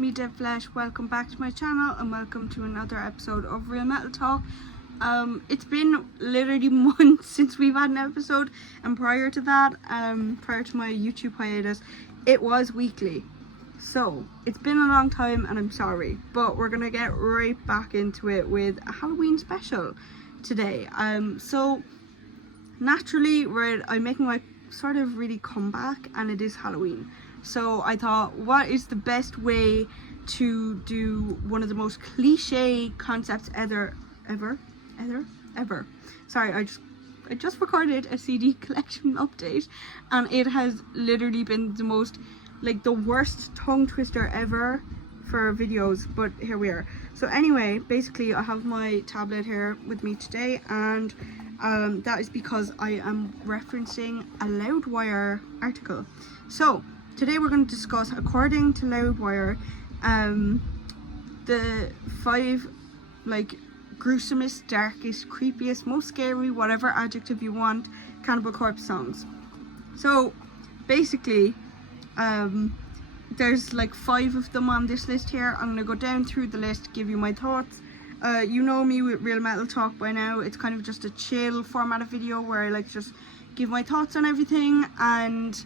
me, Dead Flesh. Welcome back to my channel and welcome to another episode of Real Metal Talk. It's been literally months since we've had an episode, and prior to that, prior to my YouTube hiatus, it was weekly. So it's been a long time and I'm sorry, but we're gonna get right back into it with a Halloween special today. So naturally, I'm making my sort of really comeback, and it is Halloween. So I thought, what is the best way to do one of the most cliche concepts ever. Sorry, I just recorded a CD collection update, and it has literally been the most, like, the worst tongue twister ever for videos, but here we are. So anyway, basically I have my tablet here with me today, and that is because I am referencing a Loudwire article. So today we're going to discuss, according to Loudwire, the 5 like gruesomest, darkest, creepiest, most scary, whatever adjective you want, Cannibal Corpse songs. So basically there's like 5 of them on this list here. I'm gonna go down through the list, give you my thoughts. You know me with Real Metal Talk by now. It's kind of just a chill format of video where I like just give my thoughts on everything, and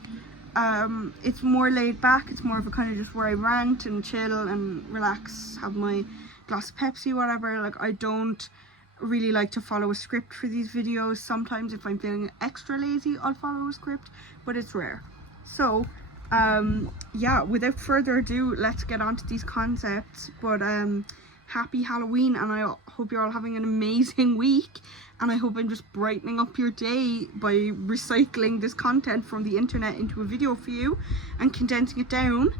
it's more laid back. It's more of a kind of just where I rant and chill and relax, have my glass of Pepsi, whatever. Like, I don't really like to follow a script for these videos. Sometimes if I'm feeling extra lazy, I'll follow a script, but it's rare. So yeah, without further ado, let's get on to these concepts. But happy Halloween, and I hope you're all having an amazing week, and I hope I'm just brightening up your day by recycling this content from the internet into a video for you and condensing it down.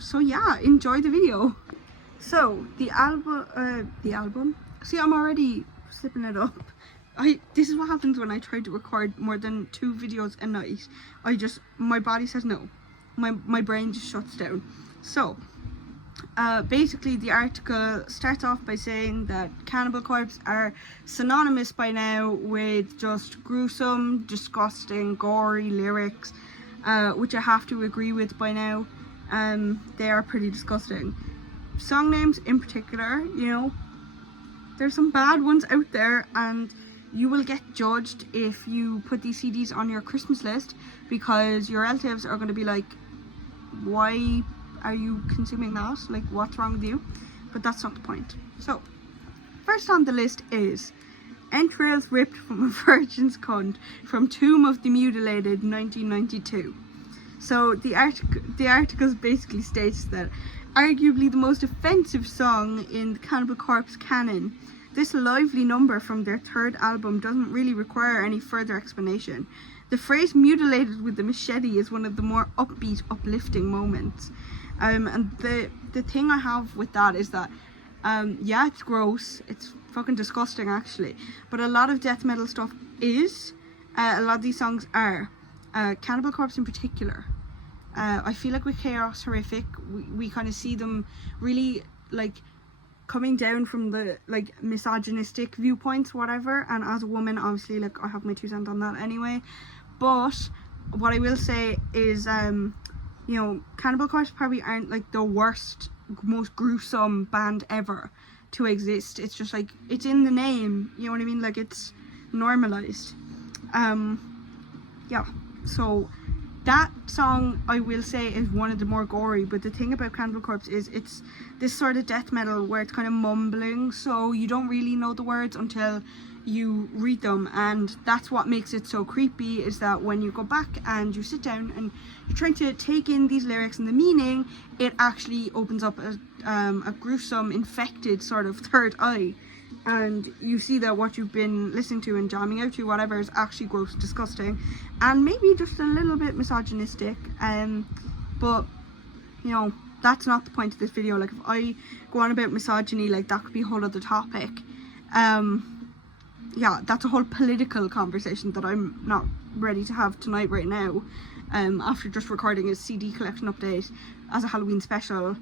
So yeah, enjoy the video. So the album, see, I'm already slipping it up. This is what happens when I try to record more than 2 videos a night. My body says no. My brain just shuts down. So basically the article starts off by saying that Cannibal Corpse are synonymous by now with just gruesome, disgusting, gory lyrics, which I have to agree with by now. They are pretty disgusting. Song names in particular, you know, there's some bad ones out there, and you will get judged if you put these CDs on your Christmas list, because your relatives are going to be like, why are you consuming that? Like, what's wrong with you? But that's not the point. So first on the list is Entrails Ripped from a Virgin's Cunt from Tomb of the Mutilated 1992. So the article basically states that arguably the most offensive song in the Cannibal Corpse canon, this lively number from their 3rd album doesn't really require any further explanation. The phrase "mutilated with the machete" is one of the more upbeat, uplifting moments. And the thing I have with that is that, yeah, it's gross. It's fucking disgusting, actually. But a lot of death metal stuff is. A lot of these songs are. Cannibal Corpse in particular. I feel like with Chaos Horrific, we kind of see them really, like, coming down from the, like, misogynistic viewpoints, whatever. And as a woman, obviously, like, I have my 2 cents on that anyway. But what I will say is, you know, Cannibal Corpse probably aren't like the worst, most gruesome band ever to exist. It's just like, it's in the name, you know what I mean? Like, it's normalized. Yeah, so that song, I will say, is one of the more gory. But the thing about Cannibal Corpse is it's this sort of death metal where it's kind of mumbling, so you don't really know the words until you read them. And that's what makes it so creepy, is that when you go back and you sit down and you're trying to take in these lyrics and the meaning, it actually opens up a gruesome, infected sort of third eye, and you see that what you've been listening to and jamming out to, whatever, is actually gross, disgusting, and maybe just a little bit misogynistic. But you know, that's not the point of this video. Like, if I go on about misogyny, like, that could be a whole other topic. Yeah, that's a whole political conversation that I'm not ready to have tonight right now, after just recording a CD collection update as a Halloween special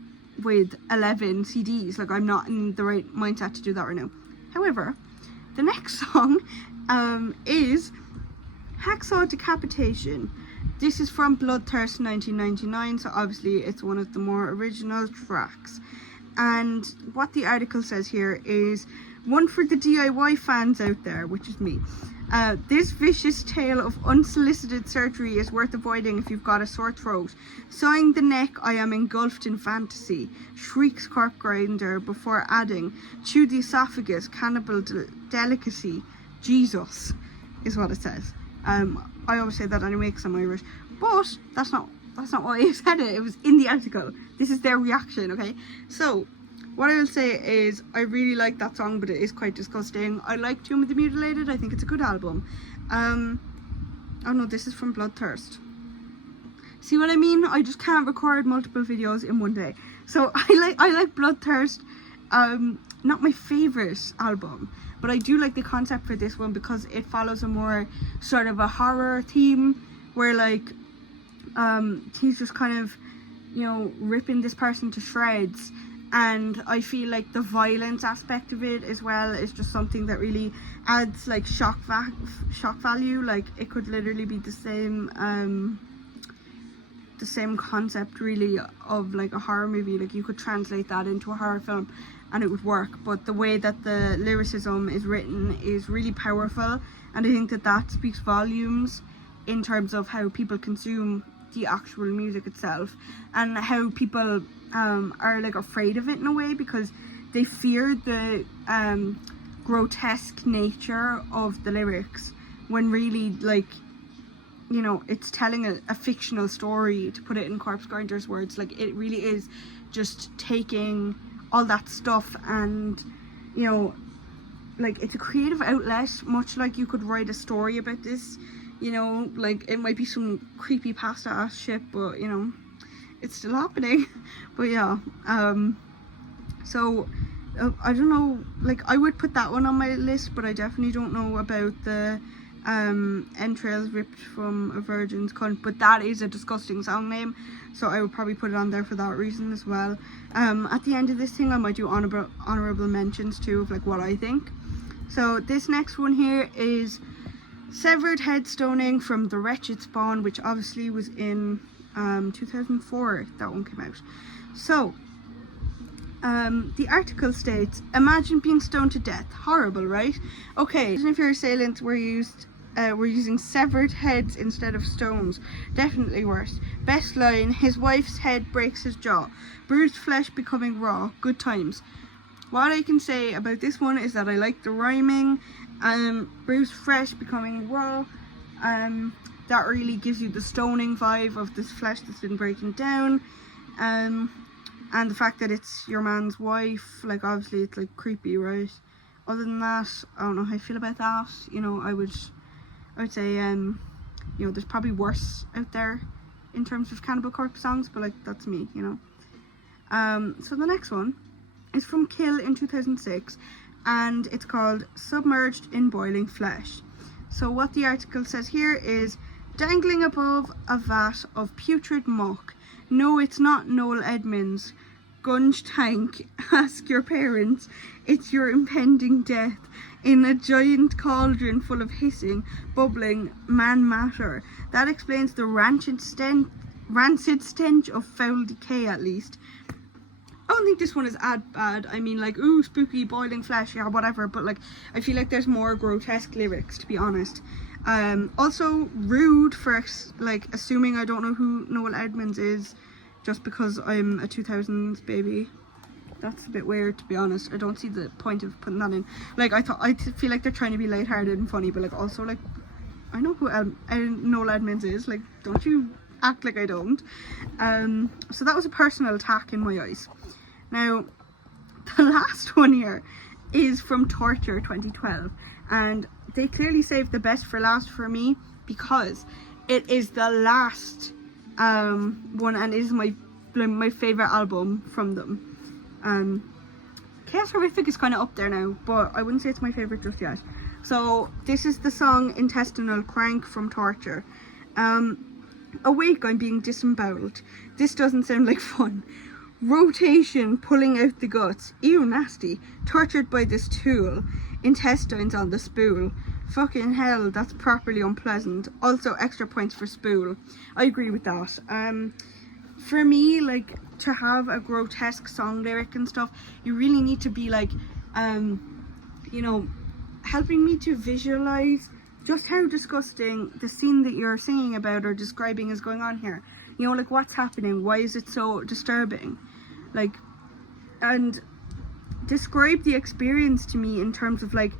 with 11 CDs. Like, I'm not in the right mindset to do that right now. However, the next song is Hacksaw Decapitation. this is from Bloodthirst 1999, so obviously it's one of the more original tracks. And what the article says here is, one for the DIY fans out there, which is me. This vicious tale of unsolicited surgery is worth avoiding if you've got a sore throat. Sawing the neck, I am engulfed in fantasy, shrieks Corpse Grinder before adding, chew the esophagus, cannibal delicacy, Jesus, is what it says. I always say that anyway because I'm Irish, but that's not why I said it. It was in the article. This is their reaction, okay? So what I will say is, I really like that song, but it is quite disgusting. I like Tomb of the Mutilated. I think it's a good album. Oh no, this is from Bloodthirst. See what I mean? I just can't record multiple videos in one day. So I like Bloodthirst. Not my favourite album, but I do like the concept for this one because it follows a more sort of a horror theme, where like he's just kind of, you know, ripping this person to shreds. And I feel like the violence aspect of it as well is just something that really adds like shock value. Like it could literally be the same concept really of like a horror movie. Like you could translate that into a horror film and it would work, but the way that the lyricism is written is really powerful, and I think that speaks volumes in terms of how people consume the actual music itself, and how people are like afraid of it in a way because they fear the grotesque nature of the lyrics, when really, like, you know, it's telling a fictional story, to put it in Corpse Grinder's words. Like it really is just taking all that stuff and, you know, like it's a creative outlet, much like you could write a story about this. You know, like it might be some creepy pasta ass shit, but you know, it's still happening. But yeah, so I don't know, like I would put that one on my list, but I definitely don't know about the entrails ripped from a virgin's cunt, but that is a disgusting song name, so I would probably put it on there for that reason as well. At the end of this thing I might do honorable mentions too of like what I think. So this next one here is Severed Head Stoning from The Wretched Spawn, which obviously was in 2004 that one came out. So the article states, imagine being stoned to death. Horrible, right? Okay, even if your assailants were using severed heads instead of stones, definitely worse. Best line, his wife's head breaks his jaw, bruised flesh becoming raw. Good times. What I can say about this one is that I like the rhyming. Bruised flesh becoming raw, that really gives you the stoning vibe of this flesh that's been breaking down, and the fact that it's your man's wife, like obviously it's like creepy, right? Other than that, I don't know how I feel about that. You know, I would say you know, there's probably worse out there in terms of Cannibal Corpse songs, but like that's me, you know. So the next one is from Kill in 2006, and it's called Submerged in Boiling Flesh. So what the article says here is, dangling above a vat of putrid muck. No, it's not Noel Edmonds' gunge tank. Ask your parents. It's your impending death in a giant cauldron full of hissing, bubbling man matter. That explains the rancid stench of foul decay, at least. I don't think this one is as bad. I mean, like, ooh, spooky, boiling flesh, yeah, whatever. But, like, I feel like there's more grotesque lyrics, to be honest. Also, rude for, like, assuming I don't know who Noel Edmonds is just because I'm a 2000s baby. That's a bit weird, to be honest. I don't see the point of putting that in. Like, I feel like they're trying to be lighthearted and funny, but, like, also, like, I know who Noel Edmonds is. Like, don't you act like I don't. So that was a personal attack in my eyes. Now, the last one here is from Torture 2012, and they clearly saved the best for last for me because it is the last one, and it is my favourite album from them. Chaos Horrific is kind of up there now, but I wouldn't say it's my favourite just yet. So this is the song Intestinal Crank from Torture. Awake, I'm being disemboweled. This doesn't sound like fun. Rotation, pulling out the guts. Ew, nasty. Tortured by this tool. Intestines on the spool. Fucking hell, that's properly unpleasant. Also, extra points for spool. I agree with that. For me, like, to have a grotesque song lyric and stuff, you really need to be like, you know, helping me to visualize just how disgusting the scene that you're singing about or describing is going on here. You know, like, what's happening? Why is it so disturbing? Like, and describe the experience to me in terms of, like,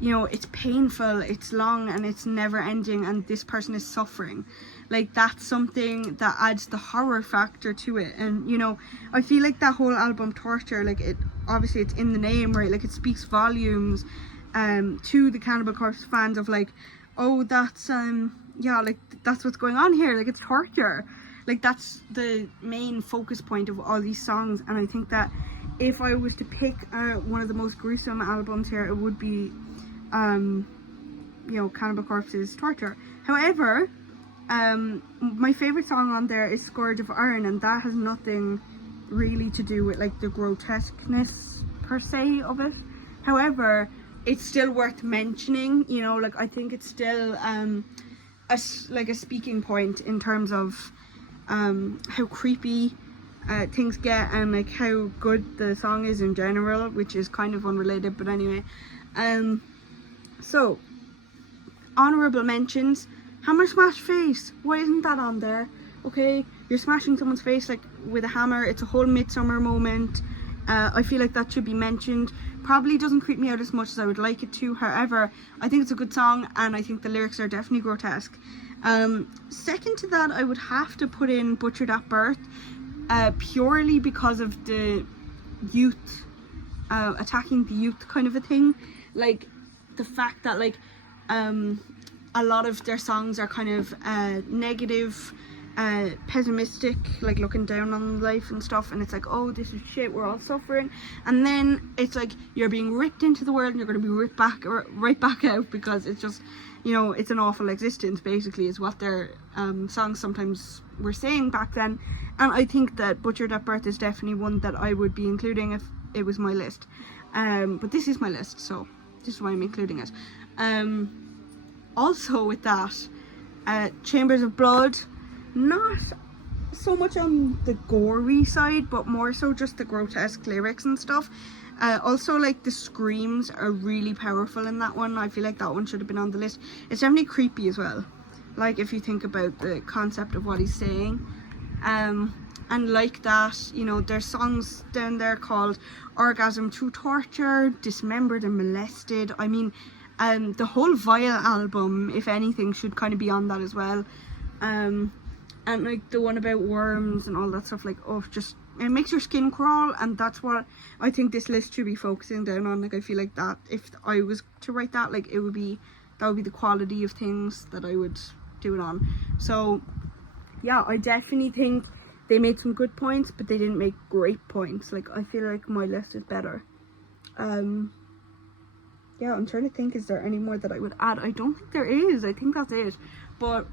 you know, it's painful, it's long, and it's never ending, and this person is suffering. Like, that's something that adds the horror factor to it. And, you know, I feel like that whole album, Torture, like, it obviously it's in the name, right? Like, it speaks volumes to the Cannibal Corpse fans of, like, oh, that's yeah, like, that's what's going on here, like, it's torture. Like, that's the main focus point of all these songs. And I think that if I was to pick one of the most gruesome albums here, it would be you know, Cannibal Corpse's Torture. However, my favorite song on there is Scourge of Iron, and that has nothing really to do with, like, the grotesqueness per se of it. However, it's still worth mentioning, you know, like, I think it's still like a speaking point in terms of how creepy things get, and like how good the song is in general, which is kind of unrelated, but anyway. So, honourable mentions. Hammer Smash Face. Why isn't that on there? Okay, you're smashing someone's face, like, with a hammer. It's a whole Midsummer moment. I feel like that should be mentioned. Probably doesn't creep me out as much as I would like it to. However, I think it's a good song, and I think the lyrics are definitely grotesque. Second to that, I would have to put in Butchered at Birth, purely because of the youth, attacking the youth kind of a thing. Like, the fact that, like, a lot of their songs are kind of negative, pessimistic, like looking down on life and stuff, and it's like, oh, this is shit, we're all suffering. And then it's like you're being ripped into the world and you're going to be ripped back right back out, because it's just, you know, it's an awful existence, basically, is what their songs sometimes were saying back then. And I think that Butchered at Birth is definitely one that I would be including if it was my list. But this is my list, so this is why I'm including it. Also with that, Chambers of Blood, not so much on the gory side, but more so just the grotesque lyrics and stuff. Also, like, the screams are really powerful in that one. I feel like that one should have been on the list. It's definitely creepy as well, like, if you think about the concept of what he's saying. And like that, you know, there's songs down there called Orgasm Through Torture, Dismembered and Molested. I mean, the whole Vile album, if anything, should kind of be on that as well. And like the one about worms and all that stuff, like, oh, just, it makes your skin crawl, and that's what I think this list should be focusing down on. Like, I feel like that if I was to write that, like, it would be, that would be the quality of things that I would do it on. So yeah, I definitely think they made some good points, but they didn't make great points. Like, I feel like my list is better. Yeah, I'm trying to think, is there any more that I would add? I don't think there is. I think that's it. But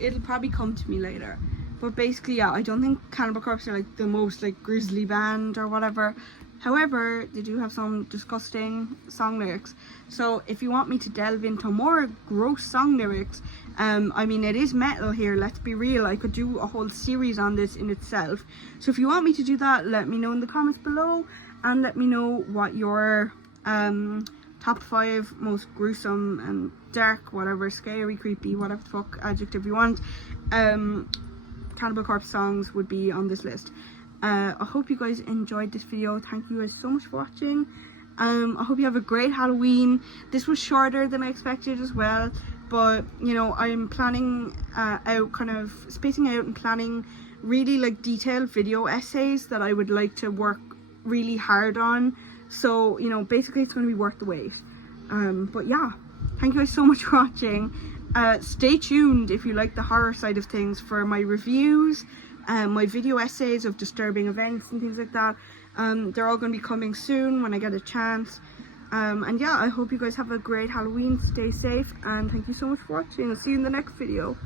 it'll probably come to me later. But basically, yeah, I don't think Cannibal Corpse are, like, the most, like, grisly band or whatever. However, they do have some disgusting song lyrics. So if you want me to delve into more gross song lyrics, I mean, it is metal here, let's be real. I could do a whole series on this in itself. So if you want me to do that, let me know in the comments below, and let me know what your top 5 most gruesome and dark, whatever, scary, creepy, whatever the fuck adjective you want, Cannibal Corpse songs would be on this list. I hope you guys enjoyed this video. Thank you guys so much for watching. I hope you have a great Halloween. This was shorter than I expected as well, but you know, I'm planning out, kind of spacing out and planning really, like, detailed video essays that I would like to work really hard on. So, you know, basically it's going to be worth the wait. But yeah, thank you guys so much for watching. Stay tuned if you like the horror side of things for my reviews, my video essays of disturbing events and things like that. They're all going to be coming soon when I get a chance. And yeah, I hope you guys have a great Halloween. Stay safe, and thank you so much for watching. I'll see you in the next video.